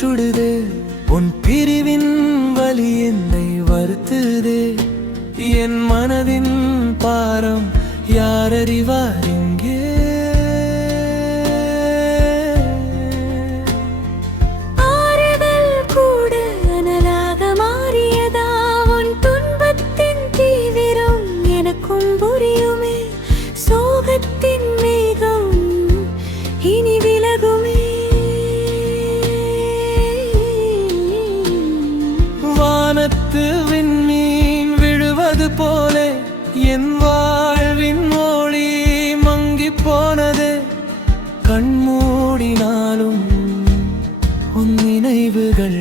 சுடுது. உன் பிரிவின் வலி என்னை வருத்துது. என் மனதின் பாரம் யார் அறிவார் இங்கே? புரியுமே. கூட விழுவது போலே என் வாழ்வின் மொழி மங்கி போனது. கண்மூடினாலும் உன் நினைவுகள்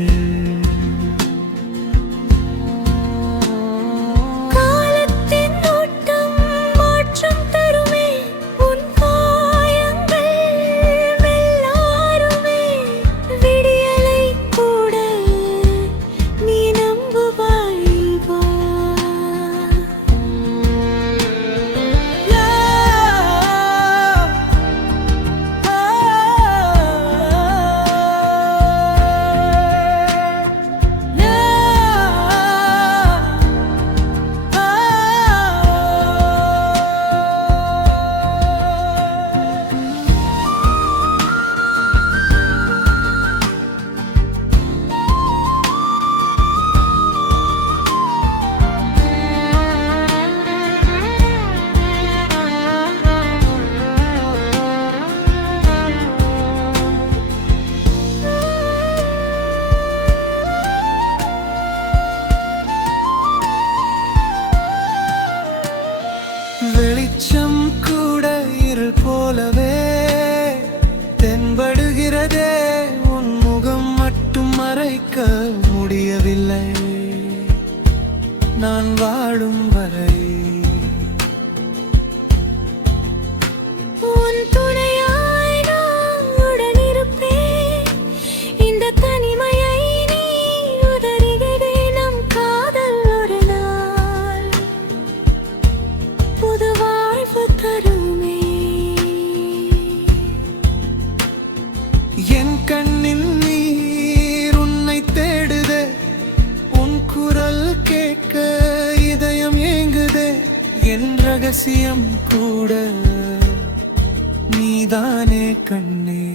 வெளிச்சம் கூட இருள் போலவே தென்படுகிறதே உன் முகம் மட்டும் மறைக்க முடியவில்லை. நான் வாழும் வரை தருமே. என் கண்ணில் நீர் உன்னை தேடுதே. உன் குரல் கேட்க இதயம் ஏங்குதே. என் ரகசியம் கூட நீதானே கண்ணே.